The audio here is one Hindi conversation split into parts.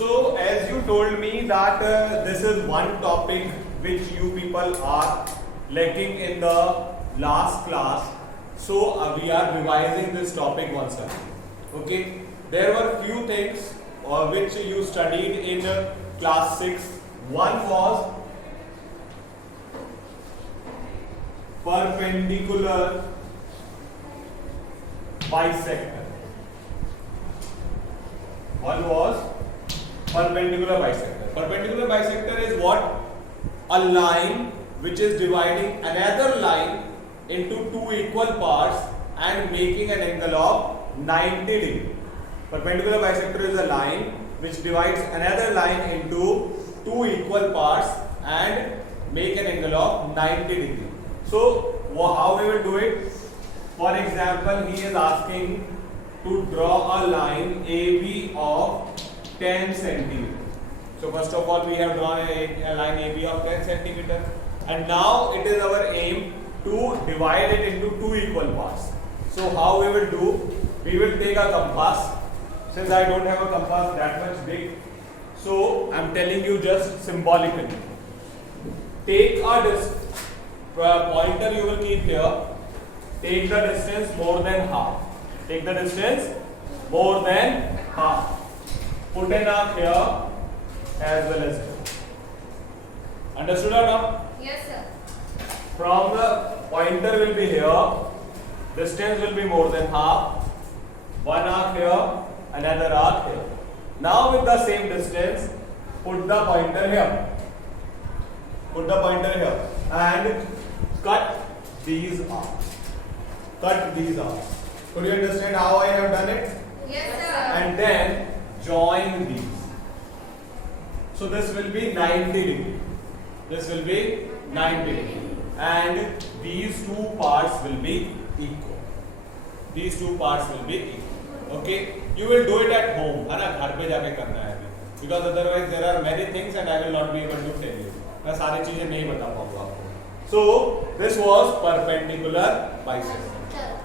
So as you told me that this is one topic which you people are lacking in the last class. So we are revising this topic once again. Okay. There were few things which you studied in class 6. One was perpendicular bisector. One was perpendicular bisector. Perpendicular bisector is what? A line which is dividing another line into two equal parts and making an angle of 90 degree. Perpendicular bisector is a line which divides another line into two equal parts and make an angle of 90 degree. So how we will do it? For example, he is asking to draw a line AB of 10 centimeter. So first of all, we have drawn a line AB of 10 centimeter, and now it is our aim to divide it into two equal parts. So how we will do? We will take a compass. Since I don't have a compass that much big, so I am telling you just symbolically. Take a pointer you will keep here. Take the distance more than half. Take the distance more than half. Put an arc here as well as here. Understood or not? Yes, sir. From the pointer will be here. Distance will be more than half. One arc here, another arc here. Now with the same distance, put the pointer here. Put the pointer here and cut these arcs. Cut these arcs. Could you understand how I have done it? Yes, sir. And then join these. So this will be 90 degree. This will be 90 degree. And these two parts will be equal. These two parts will be equal. Okay? You will do it at home. है ना? घर पे जाके करना है अभी. Because otherwise there are many things and I will not be able to tell you. मैं सारी चीजें नहीं बता पाऊंगा आपको. So this was perpendicular bisector.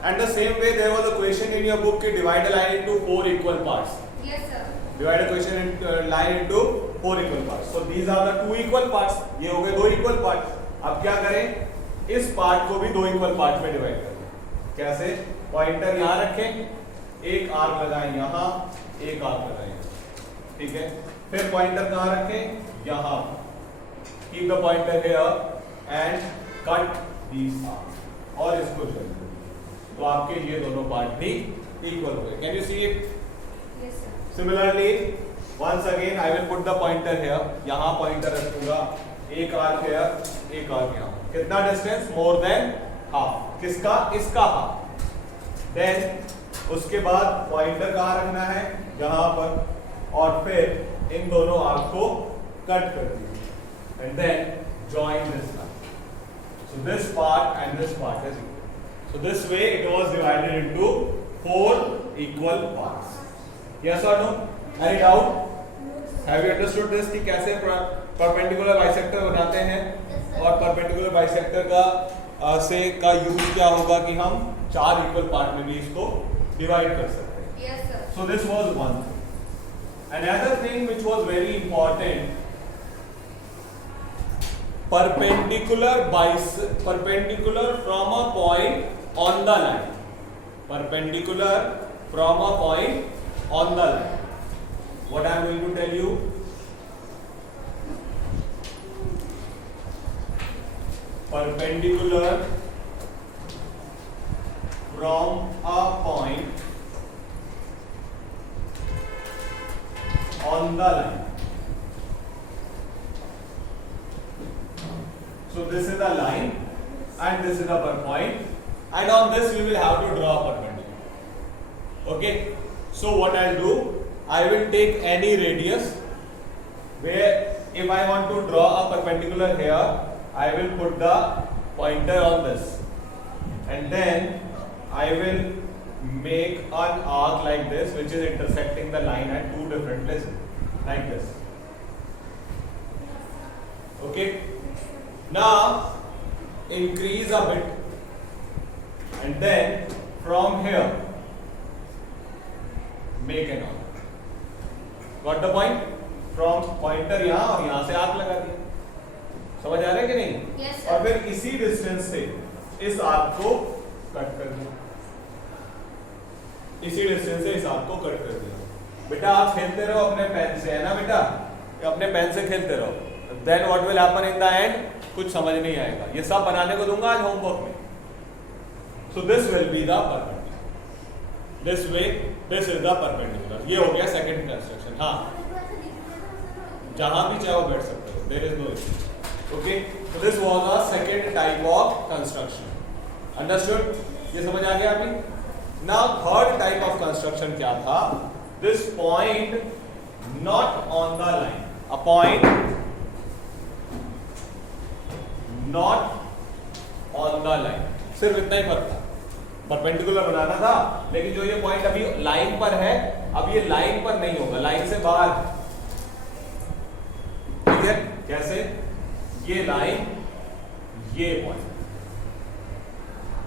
And the same way there was a question in your book कि divide a line into four equal parts. Yes, sir. Divide a question in line into four equal parts. So these are the two equal parts. ये हो गए दो equal parts. अब क्या करें? इस पार्ट को भी दो इक्वल पार्ट में डिवाइड करें. कैसे? पॉइंटर यहाँ रखें, एक आर्क लगाएं यहाँ, एक आर्क लगाएं. ठीक है? फिर पॉइंटर कहाँ रखें? यहाँ. Keep the pointer here and cut these arcs. और इसको जोड़ दें. तो आपके ये दोनों पार्ट भी इक्वल हो गए. Can you see it? Yes, sir. Similarly, once again I will put the pointer here. यहाँ पॉइंटर रखूंगा, एक आर्क here, एक आर्क यहाँ. कितना डिस्टेंस? More than half. किसका? इसका हाफ. देन उसके बाद पॉइंटर कहाँ रखना है? यहाँ पर. और फिर इन दोनों आर्क को कट कर दीजिए. And then join this line. So this part and this part is equal. So this way it was divided into four equal parts. Yes और no? Any doubt? Have you understood this कि कैसे परपेंडिकुलर बाइसेक्टर बनाते हैं? और परपेंडिकुलर बाइसेक्टर का यूज क्या होगा कि हम चार इक्वल पार्ट में भी इसको डिवाइड कर सकते हैं. Yes, sir. So this was one thing. Another thing which was very important, perpendicular from a point on the line. Perpendicular from a point on the line. What I am going to tell you? Perpendicular from a point on the line. So this is a line and this is a point, and on this we will have to draw a perpendicular. Okay? So what I'll do, I will take any radius where if I want to draw a perpendicular here, I will put the pointer on this, and then I will make an arc like this which is intersecting the line at two different places, like this. Okay? Now increase a bit and then from here make an arc. Got the point? From pointer यहाँ और यहाँ से आर्क लगा दिया। समझ आ रहा है कि नहीं? Yes, और sir. फिर इसी डिस्टेंस से इस आर्क को कट कर दिया, इसी डिस्टेंस से इस आर्क को कट कर दिया। बेटा आप खेलते रहो अपने पेन से, है ना बेटा, अपने पेन से खेलते रहो। Then what will happen in the end, कुछ समझ नहीं आएगा। ये सब बनाने को दूंगा आज होमवर्क में। So this will be the perpendicular, this way, this is the perpendicular. ये हो गया सेकंड कंस्ट्रक्शन। हाँ, जहां भी चाहो बैठ सकते हो, there is no issue. Okay, so this was a second type of construction. Understood? ये समझ आ गया अभी? Now third type of construction क्या था? This point not on the line, a point not on the line. सिर्फ इतना ही फर्क था, परपेंडिकुलर बनाना था, लेकिन जो ये पॉइंट अभी लाइन पर है, अब ये लाइन पर नहीं होगा, लाइन से बाहर। ठीक है? कैसे? ये लाइन, ये पॉइंट।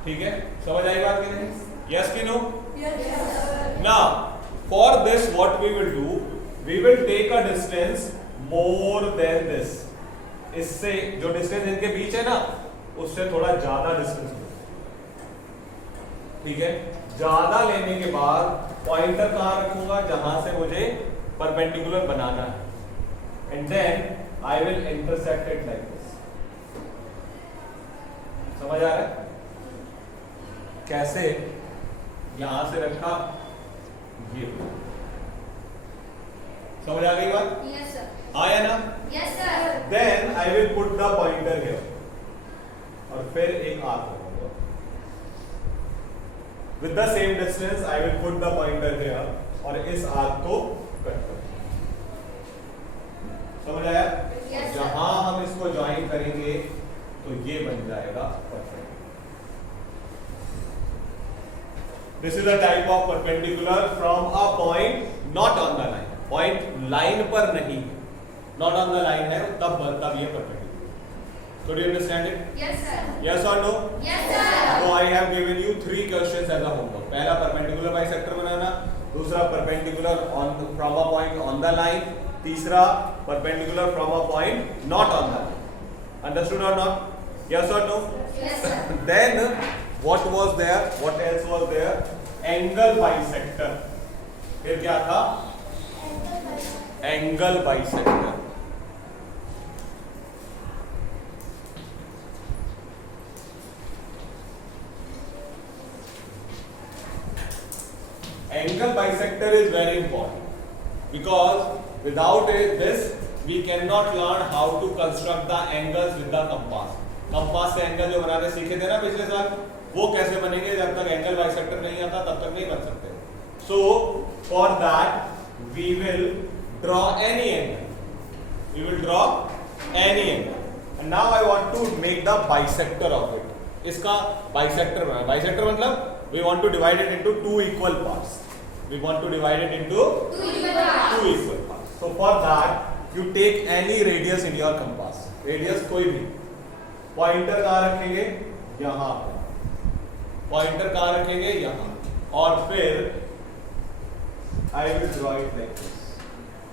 ठीक है, समझ आई बात कि नहीं? यस कि no? Now for this what we will do, we will take a distance more than this. इससे जो डिस्टेंस इनके बीच है ना, उससे थोड़ा ज्यादा डिस्टेंस। ठीक है, ज्यादा लेने के बाद पॉइंटर कहां रखूंगा? जहां से मुझे परपेंडिकुलर बनाना है, and then I will intersect it like this. समझ आ रहा है? कैसे? यहां से रखा, ये। समझ आ गई बात? Yes, sir. आया ना? Yes, sir. Then I will put the pointer here, और फिर एक आर्क रखूंगा। With the same distance, I will put the pointer here, और इस आर्क को कट कर। समझ आया? Yes, sir. जहां हम इसको ज्वाइन करेंगे तो ये बन जाएगा perpendicular. This is a type of perpendicular from a point not on the line. Point line पर नहीं, not on the line है, तब ये perpendicular। So do you understand it? Yes, sir. Yes or no? Yes, sir. So I have given you 3 questions as a homework. पहला perpendicular bisector बनाना, दूसरा perpendicular from a point on the line, तीसरा perpendicular from a point not on the line. Understood or not? Yes or no? Yes, sir. Then what was there? What else was there? Angle bisector. फिर क्या था? Angle bisector. Angle bisector is very important because without this we cannot learn how to construct the angles with the compass. Compass से एंगल जो बनाने सीखे थे ना पिछले साल, वो कैसे बनेंगे? जब तक एंगल बाइसेक्टर नहीं आता तब तक नहीं बन सकते। So for that we will draw any angle, we will draw any angle, and now I want to make the bisector of it. इसका बाइसेक्टर बनाना। बाइसेक्टर मतलब we want to divide it into 2 equal parts. We want to divide it into 2 equal parts. So for that you take any radius in your compass. Radius कोई भी। पॉइंटर कहाँ रखेंगे? यहाँ पे। पॉइंटर कहाँ रखेंगे? यहाँ। और फिर I will draw it like this.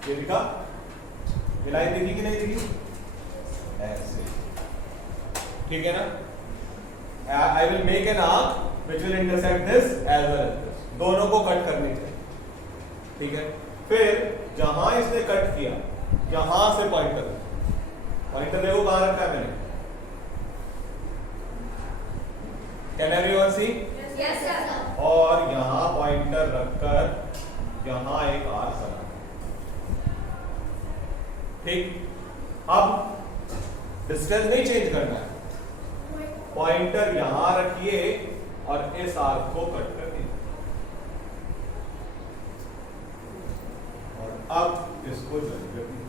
ये दिखा? ये लाइन दिखी कि नहीं दिखी? ऐसे। ठीक है ना? I will make an arc which will intersect this as well as this. दोनों को कट करनी चाहिए। ठीक है? फिर जहां इसने कट किया, यहां से पॉइंटर, पॉइंटर देखो कहां रखा है मैंने? Can everyone see? Yes, sir. और यहां पॉइंटर रखकर यहां एक आर्क बना। ठीक? अब डिस्टेंस नहीं चेंज करना है, पॉइंटर यहां रखिए और इस आर्क को कट कर दिए, और अब इसको ज्वाइन कर दिए।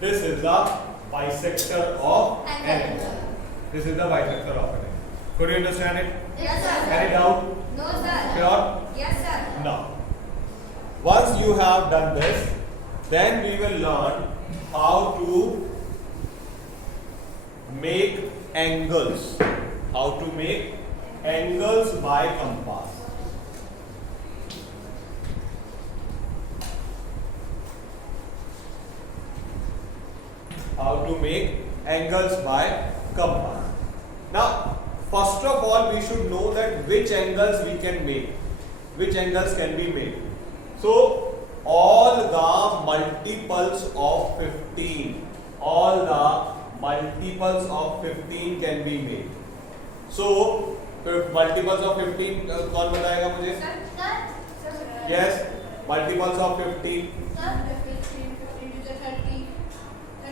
This is the bisector of an angle. This is the bisector of an angle. Could you understand it? Yes, sir. Any doubt? No, sir. Sure? Yes, sir. Now, once you have done this, then we will learn how to make angles. How to make angles by compass. how to make angles by compass. Now first of all we should know that which angles we can make, which angles can be made. So all the multiples of 15, all the multiples of 15 can be made. So multiples of 15 कौन बताएगा मुझे? Yes, multiples of 15.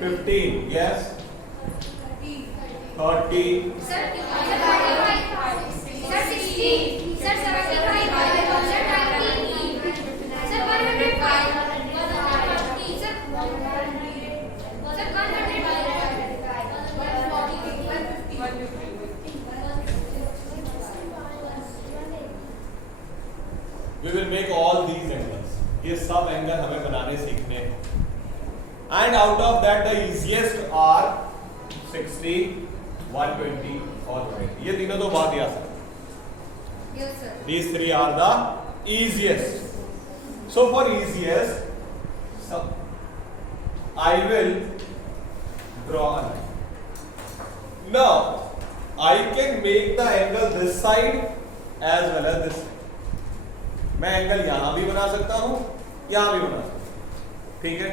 15, yes. 30. We will make all these angles. ये सब एंगल हमें बनाने सीखने हैं. And out of that the easiest are 60, 120 और 180. ये तीनों तो बहुत ही आसान. Yes, sir. These three are the easiest. So for easiest, so I will draw a line. Now I can make the angle this side as well as this side. मैं एंगल यहां भी बना सकता हूं, यहां भी बना सकता हूं. ठीक है.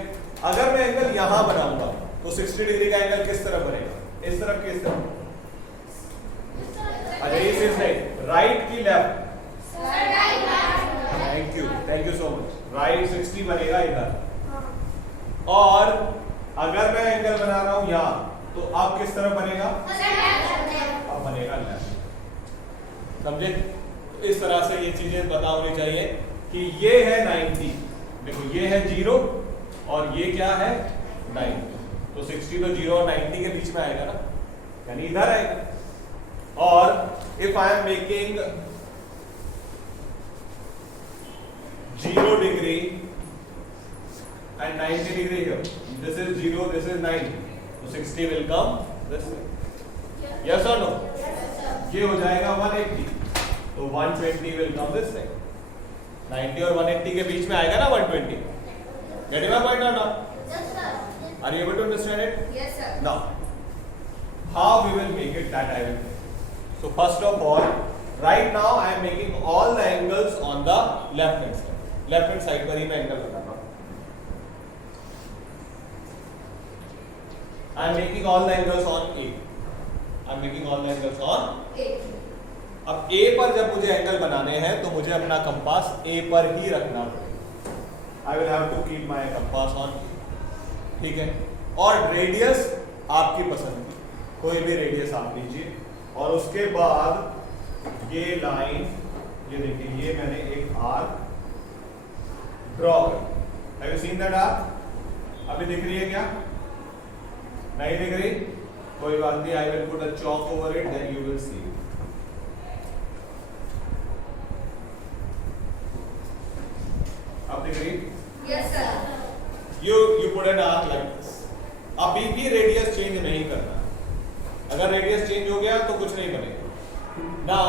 अगर मैं एंगल यहां बनाऊंगा तो 60 डिग्री का एंगल किस तरफ बनेगा? इस तरफ किस तरफ? अच्छा इस साइड, राइट की left? Thank you so much. Right 60 बनेगा इधर. और अगर मैं एंगल बना रहा हूं यहां तो अब किस तरफ बनेगा? अब बनेगा लेफ्ट. समझे? इस तरह से ये चीजें पता होनी चाहिए कि ये है 90, देखो ये है 0 और ये क्या है 90. तो 60 तो 0 और 90 के बीच में आएगा ना, यानी इधर आएगा. और if I am making 0 degree and 90 degree here, this is 0, this is 90, तो 60 will come this way. Yes और नो? ये हो जाएगा 180, तो 120 will come this side. 90 और 180 के बीच में आएगा ना 120. Getting my point or not? Yes, sir. Are you able to understand it? Yes, sir. Now, how we will make it, that I will make. So first of all, right now I am making all the angles on the left hand side. Left hand side पर ही मैं एंगल बता रहा हूँ. I am making all the angles on A. I am making all the angles on A. अब A पर जब मुझे एंगल बनाने हैं तो मुझे अपना कंपास A पर ही रखना पड़ेगा. I will have to keep my compass on. ठीक है. और रेडियस आपकी पसंद की, कोई भी रेडियस आप लीजिए. और उसके बाद ये लाइन, ये देखिए, ये मैंने एक आर्क ड्रॉ कर. Have you seen that arc? अभी दिख रही है क्या? नहीं दिख रही? कोई बात नहीं. I will put a chalk over it, then you will see. Yes, sir. You put an arc like this. अभी भी रेडियस चेंज नहीं करना. अगर रेडियस चेंज हो गया तो कुछ नहीं बनेगा. Now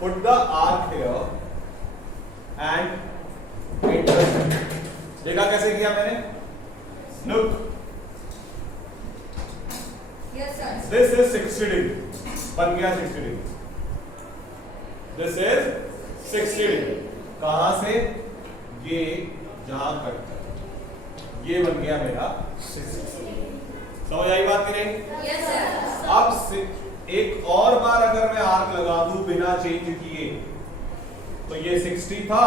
put the arc here and intersect. देखा कैसे किया मैंने? Look. Yes, sir. This is 60 degree. बन गया 60 degree. This is 60 degree. कहां से? ये जहां कट कर, ये बन गया मेरा 60. समझ आई बात की नहीं? Yes, sir. अब एक और बार अगर मैं आर्क लगा दूं बिना चेंज किए तो ये 60 था,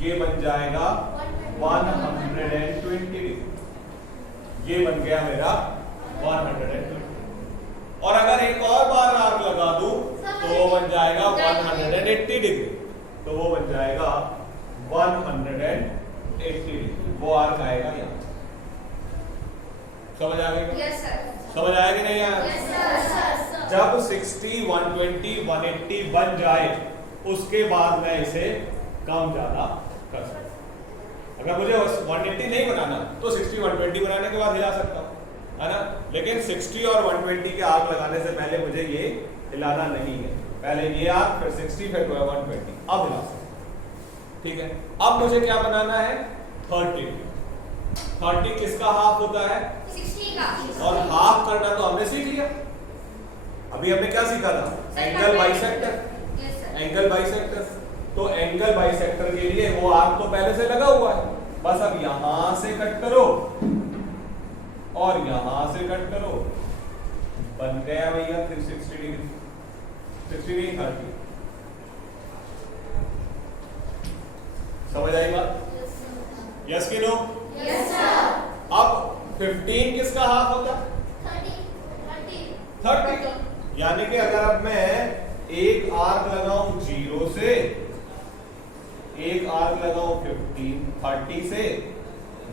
ये बन जाएगा 120 डिग्री. ये बन गया मेरा 120. और अगर एक और बार आर्क लगा दूं तो वो बन जाएगा 180 डिग्री. तो वो बन जाएगा 180 डिग्री. वो आर्क आएगा यहाँ. समझ आ गई? Yes, sir. समझ आया कि नहीं आया? Yes, sir. जब 60, 120, 180 बन जाए उसके बाद मैं इसे कम ज्यादा कर सकता हूं. अगर मुझे 180 नहीं बनाना तो 60, 120 बनाने के बाद हिला सकता हूं, है ना. लेकिन 60 और 120 के आर्क लगाने से पहले मुझे ये हिलाना नहीं है. पहले ये आर्क, फिर 60, फिर 120. अब हिला सकता हूं. ठीक है. अब मुझे क्या बनाना है? 30. 30 किसका हाफ होता है? 60 का। और हाफ करना तो हमने सीख लिया। अभी हमने क्या सीखा था? Angle bisector. Yes, sir. Angle bisector. तो एंगल बाइसेक्टर के लिए वो आर्क तो पहले से लगा हुआ है, बस अब यहां से कट करो और यहां से कट करो, बन गया भैया 360 डिग्री। 60 नहीं 30। समझ आई बात? यस कि नो? Yes, sir. अब 15 किसका हाफ होता है? 30। यानी कि अगर अब मैं एक आर्क लगाऊं 0 से, एक आर्क लगाऊं 30 से,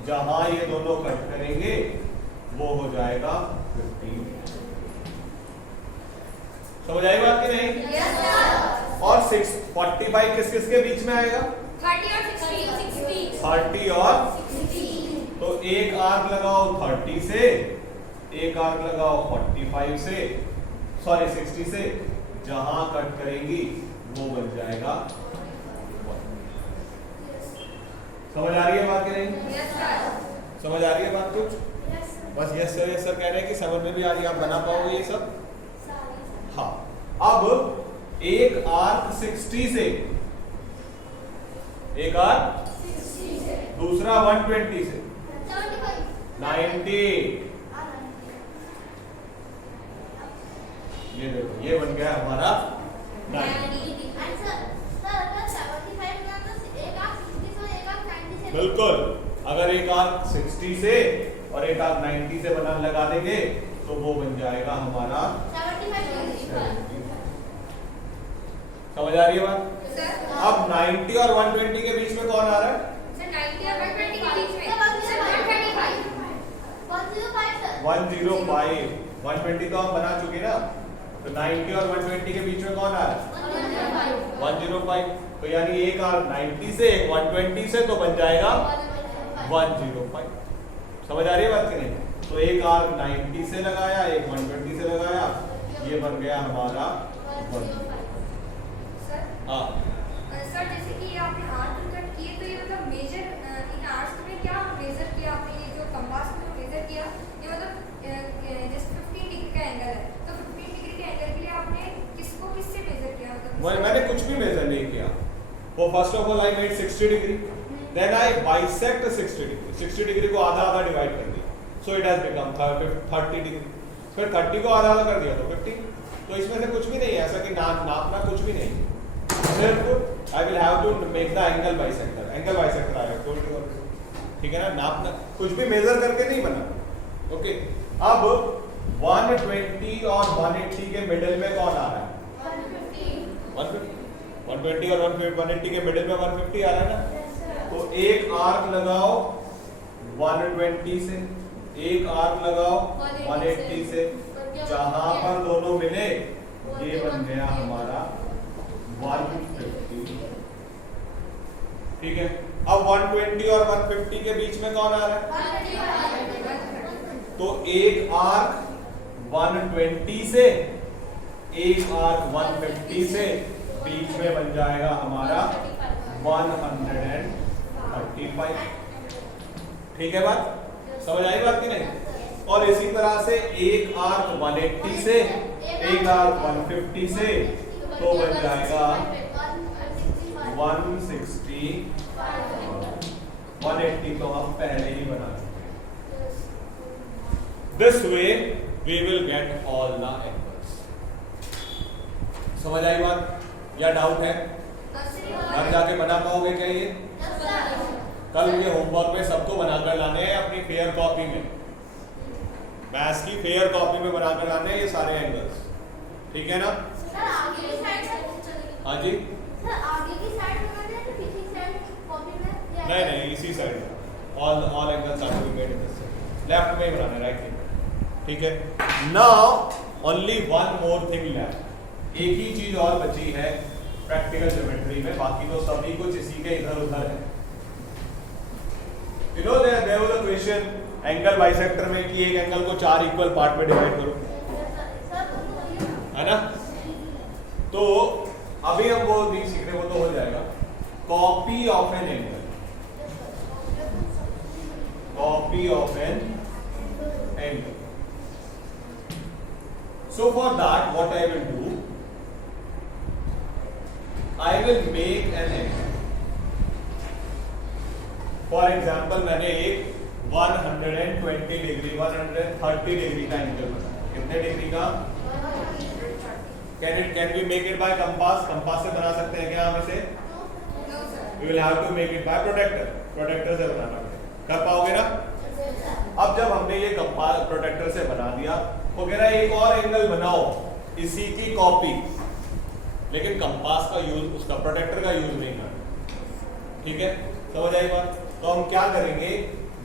जहां ये दोनों कट करेंगे वो हो जाएगा 15। समझ आई बात कि नहीं? Yes, sir. और 45 किस किस के बीच में आएगा? 30 और 60. 30 और 60. तो एक आर्क लगाओ 30 से, एक आर्क लगाओ 45 से, सॉरी 60 से, जहां कट करेंगी वो बन जाएगा। समझ आ रही है बात कि नहीं? Yes, sir. समझ आ रही है बात कुछ? Yes, sir. बस यस सर कह रहे हैं कि समझ में भी आ रही है, आप बना पाओगे ये सब? हाँ। अब एक आर्क 60 से, एक आर्क 60 से. दूसरा 120 से, 75. 90। ये देखो ये बन गया हमारा 90। बिल्कुल, अगर एक आर्क 60 से और एक आर्क 90 से बना लगा देंगे तो वो बन जाएगा हमारा 70। समझ आ रही है बात? Sir. अब 90 और 120 के बीच में कौन आ रहा है? Sir, 90 और 120 के बीच में. Sir, 125. 105। 120 तो हम बना चुके ना, तो 90 और 120 के बीच में कौन आ रहा है? 105। तो यानी एक आर्क 90 से, एक 120 से, तो बन जाएगा 105। समझ आ रही है बात कि नहीं? तो एक आर्क 90 से लगाया, एक 120 से लगाया, ये बन गया हमारा 1। Sir. हाँ सर जैसे कि ये आपने आर्क कट किए तो ये मतलब मेजर इन आर्क्स में क्या मेजर किया आपने, ये जो कंपास में मेजर किया, ये मतलब जैसे 15 डिग्री का एंगल है तो 15 डिग्री के एंगल के लिए आपने किसको किससे मेजर किया, मतलब मैंने कुछ भी मेजर नहीं किया। वो first of all I made 60 degree, then I bisect 60 degree. 60 degree को आधा आधा डिवाइड कर दिया, so it has become 30 degree. फिर 30 को आधा आधा कर दिया तो 50। तो इसमें से कुछ भी नहीं है ऐसा कि नापना कुछ भी नहीं, सिर्फ I will have to make the angle bisector. Angle bisector I have told you, ठीक है ना? नापना कुछ भी मेजर करके नहीं बना। ओके, अब 120 और 180 के मिडिल में कौन आ रहा है? 120 और 180 के मिडिल में 150 आ रहा है ना? तो एक आर्क लगाओ 120 से, एक आर्क लगाओ 180 से, जहां पर दोनों मिले ये बन गया हमारा 150। ठीक है, अब 120 और 150 के बीच में कौन आ रहा है? तो एक आर्क 120 से, एक आर्क 150 से, बीच में बन जाएगा हमारा 135। ठीक है बात? समझ आई बात कि नहीं? और इसी तरह से एक आर्क 180 से, एक आर्क 150 से, तो बन जाएगा 160। 180 तो हम पहले ही बना चुके। This way we will get all the angles. समझ आई बात या डाउट है? घर जाके बना पाओगे क्या ये? कल ये होमवर्क में सबको बनाकर लाने हैं अपनी फेयर कॉपी में, मैथ्स की फेयर कॉपी में बनाकर लाने हैं ये सारे एंगल्स। ठीक है ना? हाँ जी, नहीं नहीं इसी साइड में all angles are to be made in this side. Left में ही बनाना है, राइट में। ठीक है, now only one more thing left. एक ही चीज और बची है प्रैक्टिकल ज्योमेट्री में, बाकी तो सभी कुछ इसी के इधर उधर है। You know there was a question angle bisector में कि एक एंगल को 4 इक्वल पार्ट में डिवाइड करो, है ना? तो अभी हम वो नहीं सीख रहे, वो तो हो जाएगा। Copy of an angle, copy of an angle. So for that, what I will do, I will make an angle. For example, मैंने एक 120 डिग्री 130 डिग्री का एंगल बनाया. कितने डिग्री का? Can we make it by compass? Compass से बना सकते हैं क्या हम इसे? No, sir. We will have to make it by protractor. Protractor से बनाना पड़ेगा. कर पाओगे ना? अब जब हमने ये कंपास प्रोटेक्टर से बना दिया, वो कह रहा है एक और एंगल बनाओ इसी की कॉपी, लेकिन कंपास का यूज, उसका प्रोटेक्टर का यूज नहीं करना. ठीक है, समझ आई बात? तो हम क्या करेंगे,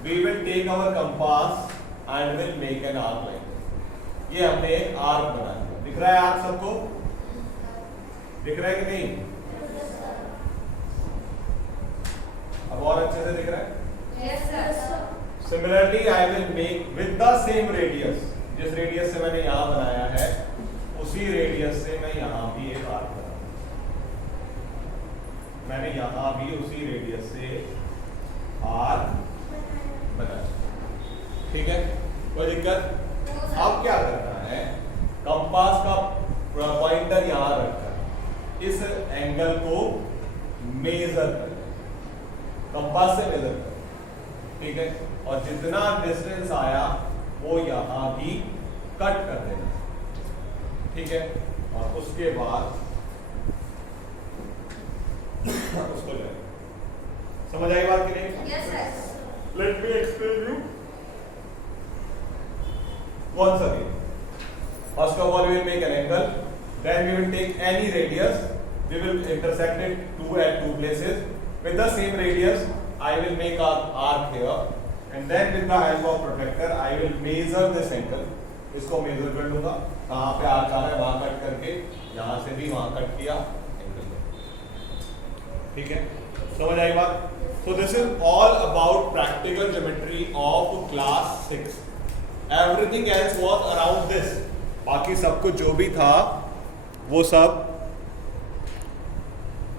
we will take our compass and will make an arc like this. ये हमने एक आर्क बना दिया. दिख रहा है आर्क सबको? दिख रहा है कि नहीं? अब और अच्छे से दिख रहा है? Yes, sir. Similarly, I will make with the same radius. जिस रेडियस से मैंने यहाँ बनाया है, उसी रेडियस से मैं यहाँ भी एक आर्क बना. मैंने यहाँ भी उसी रेडियस से आर्क बनाया. ठीक है, कोई दिक्कत? अब क्या करना है, कंपास का पॉइंटर यहाँ रखकर इस एंगल को मेजर कर, कंपास से मेजर कर. ठीक है, और जितना डिस्टेंस आया वो यहाँ भी कट कर देना. ठीक है, और उसके बाद उसको ले. समझ आई बात कि नहीं? Yes, sir. Let me explain you once again. First of all, we will make an angle. Then we will take any radius. We will intersect it two at two places. With the same radius, I will make an arc here. And then with the help of protector, I will measure this angle. इसको measure कर लूँगा. कहाँ पे arc आ रहा है वहाँ कट करके, यहाँ से भी वहाँ कट किया angle. ठीक है, समझ आई बात? So this is all about practical geometry of class 6. Everything else was around this. बाकी सब कुछ जो भी था वो सब